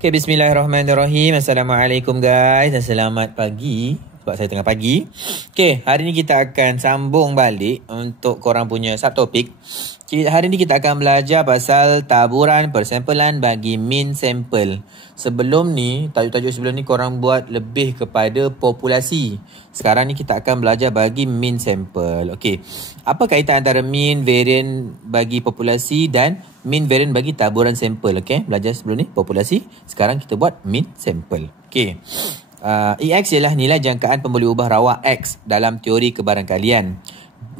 Okay, bismillahirrahmanirrahim. Assalamualaikum guys dan selamat pagi. Sebab saya tengah pagi. Okay, hari ni kita akan sambung balik untuk korang punya subtopik. Hari ni kita akan belajar pasal taburan persampelan bagi mean sample. Sebelum ni, tajuk-tajuk sebelum ni korang buat lebih kepada populasi. Sekarang ni kita akan belajar bagi mean sample. Okay, apa kaitan antara mean variant bagi populasi dan mean variant bagi taburan sampel? Okay, belajar sebelum ni populasi. Sekarang kita buat mean sample. Okay, EX ialah nilai jangkaan pemboleh ubah rawak X dalam teori kebarangkalian.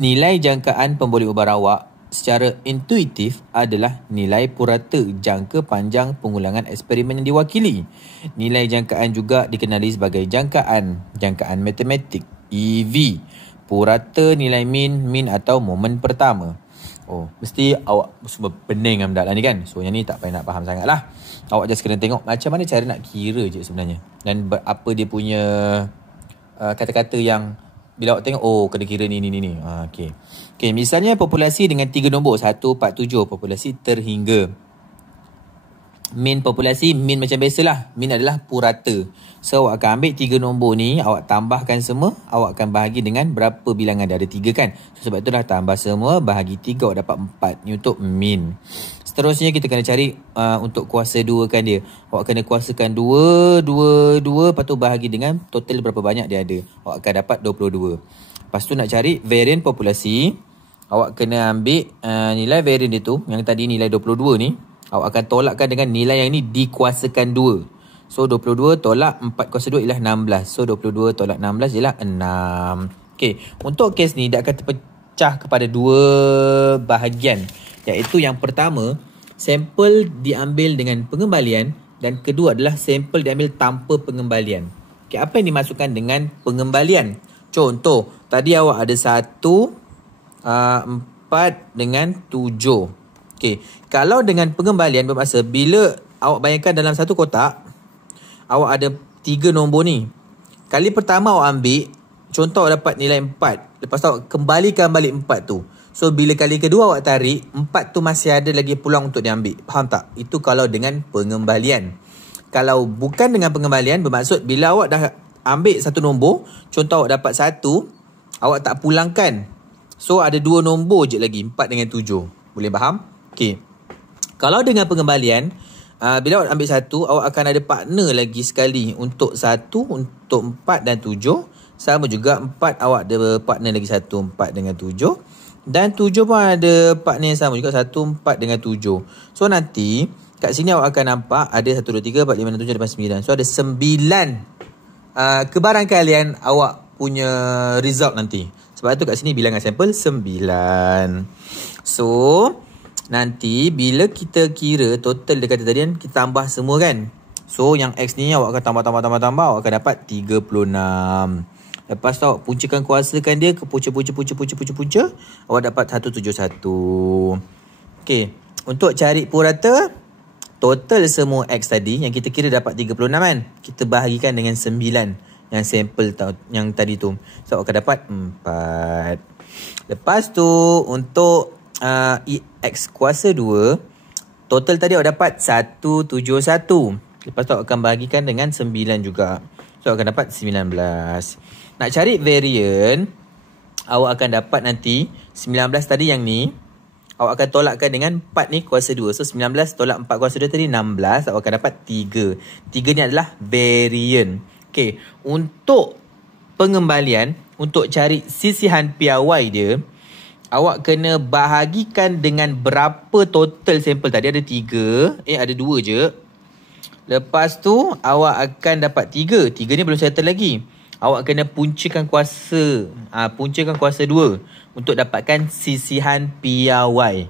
Nilai jangkaan pemboleh ubah rawak secara intuitif adalah nilai purata jangka panjang pengulangan eksperimen yang diwakili. Nilai jangkaan juga dikenali sebagai jangkaan matematik EV. Purata nilai mean atau momen pertama. Oh, mesti awak semua pening amdak lah ni kan. So yang ni tak payah nak faham sangat lah. Awak just kena tengok macam mana cara nak kira je sebenarnya. Dan apa dia punya kata-kata yang bila awak tengok, oh kena kira ni. Okay. Okay, misalnya populasi dengan 3 nombor, 1, 4, 7. Populasi terhingga. Mean populasi, mean macam biasalah. Mean adalah purata. So, awak akan ambil 3 nombor ni, awak tambahkan semua, awak akan bahagi dengan berapa bilangan dia. Ada 3 kan? So, sebab itulah tambah semua, bahagi 3, awak dapat 4. Ni untuk mean. Seterusnya, kita kena cari untuk kuasa 2 kan dia. Awak kena kuasakan 2, lepas tu bahagi dengan total berapa banyak dia ada. Awak akan dapat 22. Lepas tu nak cari varian populasi, awak kena ambil nilai varian dia tu, yang tadi nilai 22 ni, awak akan tolakkan dengan nilai yang ni dikuasakan 2. So, 22 tolak 4 kuasa 2 ialah 16. So, 22 tolak 16 ialah 6. Okay, untuk kes ni dia akan terpecah kepada 2 bahagian. Iaitu yang pertama, sampel diambil dengan pengembalian dan kedua adalah sampel diambil tanpa pengembalian. Okay, apa yang dimasukkan dengan pengembalian? Contoh, tadi awak ada 1, 4 dengan 7. Okay, kalau dengan pengembalian bermakna bila awak bayangkan dalam satu kotak, awak ada 3 nombor ni. Kali pertama awak ambil, contoh awak dapat nilai 4. Lepas tu awak kembalikan balik 4 tu. So, bila kali kedua awak tarik, 4 tu masih ada lagi peluang untuk diambil. Faham tak? Itu kalau dengan pengembalian. Kalau bukan dengan pengembalian, bermaksud bila awak dah ambil satu nombor, contoh awak dapat 1, awak tak pulangkan. So, ada 2 nombor je lagi, 4 dengan 7. Boleh faham? Okay. Kalau dengan pengembalian, bila awak ambil 1, awak akan ada partner lagi sekali untuk 1, untuk 4 dan 7. Sama juga 4, awak ada partner lagi 1, 4 dengan 7. Dan 7 pun ada partner yang sama juga, 1, 4 dengan 7. So, nanti kat sini awak akan nampak ada 1, 2, 3, 4, 5, 6, 7, 8, 9. So, ada 9 kebarangkalian awak punya result nanti. Sebab tu kat sini bilangan sampel 9. So, nanti bila kita kira total dia kata tadi kan, kita tambah semua kan. So, yang X ni awak akan tambah, awak akan dapat 36. Lepas tu awak puncakan kuasakan dia ke punca, awak dapat 171. Okay, untuk cari purata, total semua X tadi yang kita kira dapat 36 kan. Kita bahagikan dengan 9 yang sampel yang tadi tu. So, awak akan dapat 4. Lepas tu untuk X kuasa 2, total tadi awak dapat 171. Lepas tu awak akan bahagikan dengan 9 juga. So, awak akan dapat 19. Nak cari varian, awak akan dapat nanti 19 tadi yang ni, awak akan tolakkan dengan 4 ni kuasa 2. So, 19 tolak 4 kuasa 2 tadi 16. Awak akan dapat 3. 3 ni adalah varian. Okay, untuk pengembalian, untuk cari sisihan piawai dia, awak kena bahagikan dengan berapa total sampel tadi. Ada 3. Ada 2 je. Lepas tu, awak akan dapat 3. 3 ni belum settle lagi. Awak kena puncakan kuasa. Puncakan kuasa 2 untuk dapatkan sisihan piawai.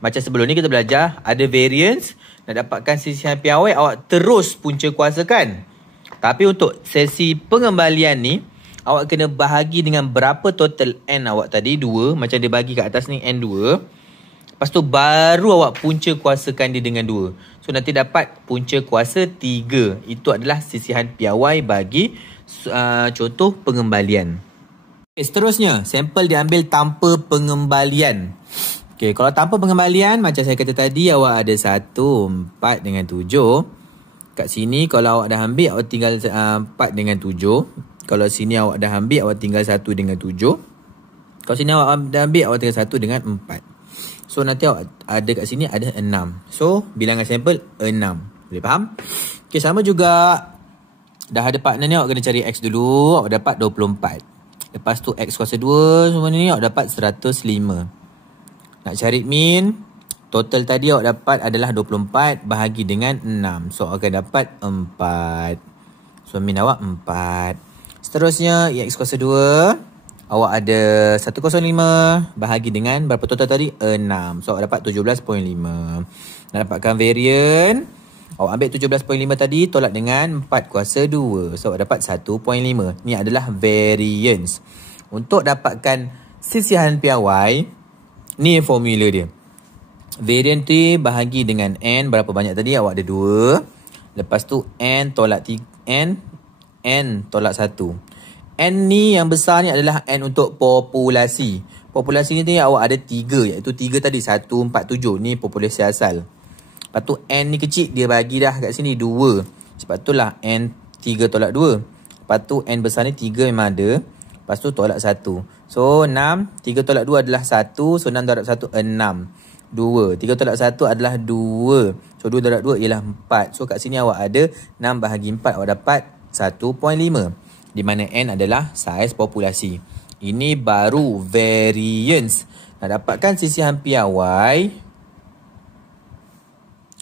Macam sebelum ni kita belajar, ada variance. Nak dapatkan sisihan piawai, awak terus punca kuasakan. Tapi untuk sesi pengembalian ni, awak kena bahagi dengan berapa total N awak tadi, 2. Macam dia bagi kat atas ni, N2. Lepas tu baru awak punca kuasakan dia dengan 2. So, nanti dapat punca kuasa 3. Itu adalah sisihan piawai bagi contoh pengembalian. Okay, seterusnya, sampel diambil tanpa pengembalian. Okey, kalau tanpa pengembalian macam saya kata tadi, awak ada 1, 4 dengan 7. Kat sini kalau awak dah ambil, awak tinggal 4 dengan 7. Kalau sini awak dah ambil, awak tinggal 1 dengan 7. Kalau sini awak dah ambil, awak tinggal 1 dengan 4. So nanti awak ada kat sini ada 6. So bilangan sampel 6. Boleh faham? Okey, sama juga. Dah ada partner ni, awak kena cari X dulu. Awak dapat 24. Lepas tu X kuasa 2 semua ni awak dapat 105. Nak cari min, total tadi awak dapat adalah 24 bahagi dengan 6. So awak akan dapat 4. So min awak 4. Seterusnya X kuasa 2, awak ada 105 bahagi dengan berapa total tadi? 6. So awak dapat 17.5. Nak dapatkan varian, awak ambil 17.5 tadi tolak dengan 4 kuasa 2. So awak dapat 1.5. Ni adalah variance. Untuk dapatkan sisihan piawai, ni formula dia. Varian T bahagi dengan N. Berapa banyak tadi? Awak ada 2. Lepas tu N tolak 3. N tolak 1. N ni yang besar ni adalah N untuk populasi. Populasi ni awak ada 3. Iaitu 3 tadi. 1, 4, 7. Ni populasi asal. Lepas tu N ni kecil. Dia bagi dah kat sini 2. Sebab tu lah N 3 tolak 2. Lepas tu N besar ni 3 memang ada. Lepas tu tolak 1. So 6. 3 tolak 2 adalah 1. So 6 darab 1 6. 2. 3 tolak 1 adalah 2. So 2 darab 2 ialah 4. So kat sini awak ada 6 bahagi 4. Awak dapat 1.5. Di mana N adalah saiz populasi. Ini baru variance. Nak dapatkan sisihan piawai,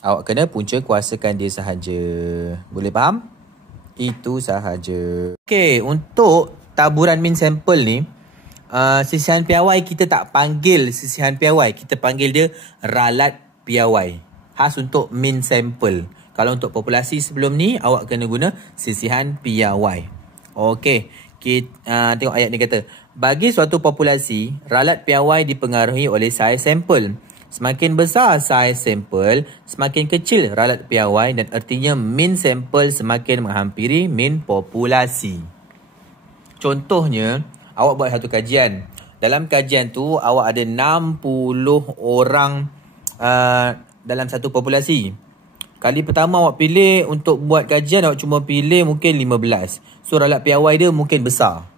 awak kena punca kuasakan dia sahaja. Boleh faham? Itu sahaja. Okey, untuk taburan min sampel ni, sisihan piawai kita tak panggil sisihan piawai. Kita panggil dia ralat piawai. Khas untuk min sampel. Kalau untuk populasi sebelum ni, awak kena guna sisihan piawai. Okey, kita tengok ayat ni kata, bagi suatu populasi, ralat piawai dipengaruhi oleh saiz sampel. Semakin besar saiz sampel, semakin kecil ralat piawai dan artinya min sampel semakin menghampiri min populasi. Contohnya, awak buat satu kajian. Dalam kajian tu, awak ada 60 orang dalam satu populasi. Kali pertama awak pilih untuk buat kajian, awak cuma pilih mungkin 15. So, ralat piawai dia mungkin besar.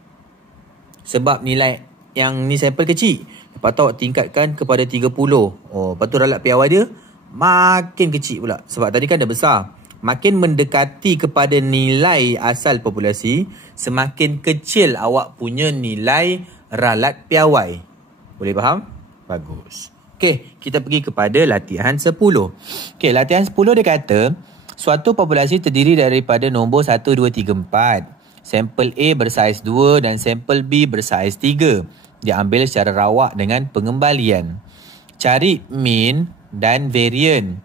Sebab nilai yang ni sampel kecil. Lepas tu awak tingkatkan kepada 30. Oh, lepas tu ralat piawai dia makin kecil pula. Sebab tadi kan dah besar. Makin mendekati kepada nilai asal populasi, semakin kecil awak punya nilai ralat piawai. Boleh faham? Bagus. Okey, kita pergi kepada latihan 10. Okey, latihan 10 dia kata, suatu populasi terdiri daripada nombor 1, 2, 3, 4. Sampel A bersaiz 2 dan sampel B bersaiz 3. Diambil secara rawak dengan pengembalian. Cari min dan varian.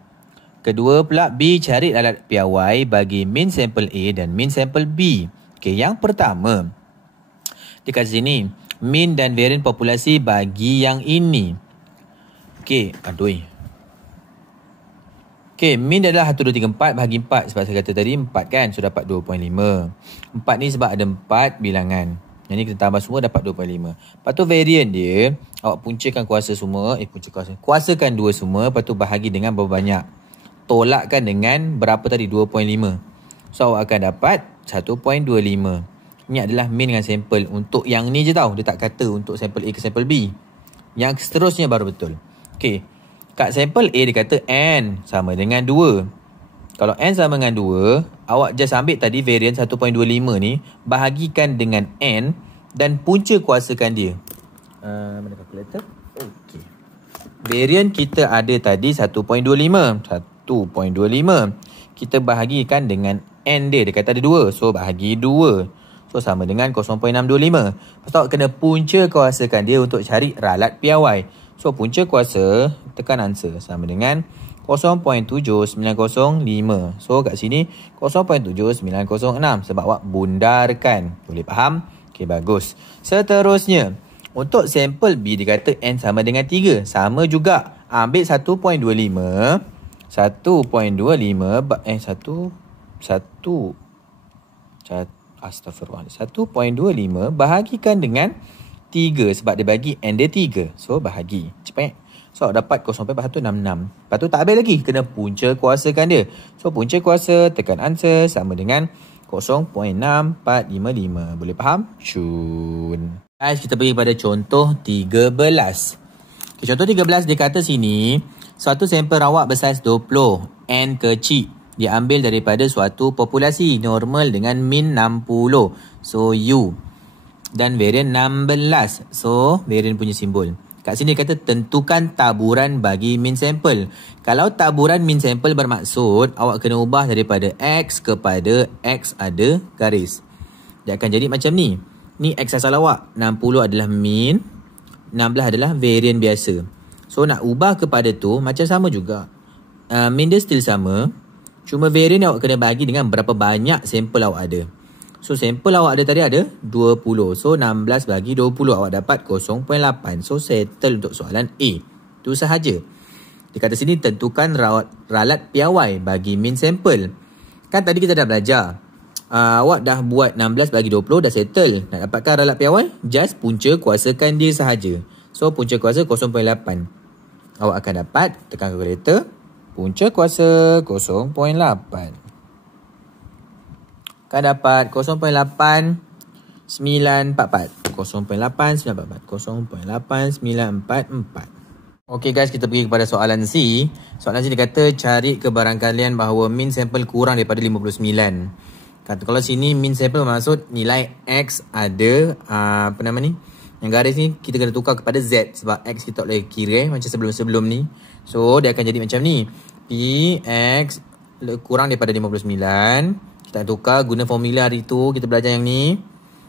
Kedua pula B, cari ralat piawai bagi min sampel A dan min sampel B. Okey, yang pertama, dekat sini, min dan varian populasi bagi yang ini. Okey, aduh. Okey, min adalah 1, 2, 3, 4 bahagi 4. Sebab saya kata tadi 4 kan, so dapat 2.5. 4 ni sebab ada 4 bilangan. Yang ni kita tambah semua dapat 2.5. Lepas tu varian dia, awak puncakan kuasa semua. Kuasakan 2 semua, lepas tu bahagi dengan berapa banyak. Tolakkan dengan berapa tadi? 2.5. So awak akan dapat 1.25. Ini adalah min dengan sampel. Untuk yang ni je tau. Dia tak kata untuk sampel A ke sampel B. Yang seterusnya baru betul. Okey. Kat sampel A dia kata N sama dengan 2. Kalau N sama dengan 2, awak just ambil tadi varian 1.25 ni, bahagikan dengan N dan punca kuasakan dia. Mana kalkulator? Okey. Varian kita ada tadi 1.25. 1.25. Kita bahagikan dengan N dia. Dia kata ada 2. So, bahagi 2. So, sama dengan 0.625. Lepas tu, awak kena punca kuasakan dia untuk cari ralat piawai. So, punca kuasa, tekan answer. Sama dengan 0.7905. So, kat sini 0.7906. Sebab awak bundarkan. Boleh faham? Okey, bagus. Seterusnya, untuk sampel B, dia kata N sama dengan 3. Sama juga. Ambil 1.25. 1.25 1.25 bahagikan dengan 3 sebab dia bagi N dia 3. So bahagi. Cepat. So awak dapat 0.4166. Lepas tu tak habis lagi, kena punca kuasakan dia. So punca kuasa tekan answer sama dengan 0.6455. Boleh faham? Cun. Guys, kita pergi pada contoh 13. Okay, contoh 13 dia kata sini, suatu sampel rawak bersaiz 20, N kecil, diambil daripada suatu populasi normal dengan min 60. So U. Dan varian 16. So varian punya simbol. Kat sini kata tentukan taburan bagi min sampel. Kalau taburan min sampel bermaksud awak kena ubah daripada X kepada X ada garis. Dia akan jadi macam ni. Ni X asal awak. 60 adalah min. 16 adalah varian biasa. So nak ubah kepada tu macam sama juga. Min dia still sama. Cuma varian awak kena bagi dengan berapa banyak sampel awak ada. So sampel awak ada tadi ada 20. So 16 bagi 20 awak dapat 0.8. So settle untuk soalan A. Itu sahaja. Dia kata sini tentukan ralat piawai bagi min sampel. Kan tadi kita dah belajar. Awak dah buat 16 bagi 20 dah settle. Nak dapatkan ralat piawai, just punca kuasakan dia sahaja. So punca kuasa 0.8. Awak akan dapat, tekan kalkulator, punca kuasa 0.8. Kan dapat 0.8944. 0.8944. Okey guys, kita pergi kepada soalan C. Soalan C dia kata cari kebarangkalian bahawa min sampel kurang daripada 59. Kata kalau sini min sampel maksud nilai X ada apa nama ni? Yang garis ni kita kena tukar kepada Z sebab X kita tak boleh kira macam sebelum-sebelum ni. So dia akan jadi macam ni. P X kurang daripada 59. Kita tukar guna formula hari tu kita belajar yang ni.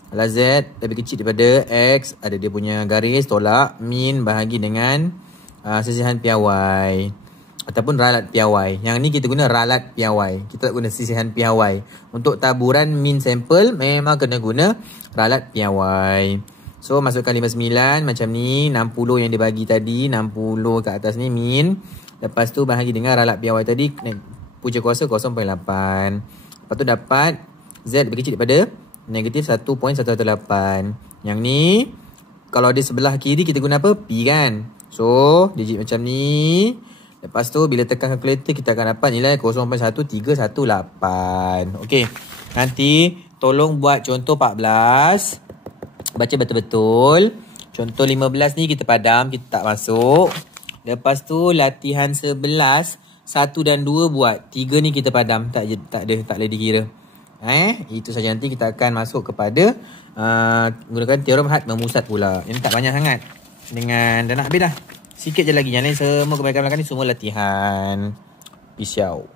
Kalau Z lebih kecil daripada X, ada dia punya garis, tolak min bahagi dengan sisihan piawai ataupun ralat piawai. Yang ni kita guna ralat piawai. Kita tak guna sisihan piawai. Untuk taburan min sampel memang kena guna ralat piawai. So masukkan 59 macam ni, 60 yang dia bagi tadi, 60 kat atas ni min. Lepas tu bahagi dengan ralat piawai tadi, punca kuasa 0.8. Lepas tu dapat Z lebih kecil daripada negatif 1.118. Yang ni, kalau di sebelah kiri kita guna apa? P kan? So, digit macam ni. Lepas tu, bila tekan kalkulator, kita akan dapat nilai 0.1318. Okey, nanti tolong buat contoh 14. Baca betul-betul. Contoh 15 ni kita padam, kita tak masuk. Lepas tu, latihan 11. 1 dan 2 buat. 3 ni kita padam. Tak boleh dikira. Itu saja. Nanti kita akan masuk kepada gunakan teorem had memusat pula. Ini tak banyak sangat. Dengan dah nak habis dah. Sikit je lagi. Yang lain semua kebaikan belakang ni semua latihan. Peace out.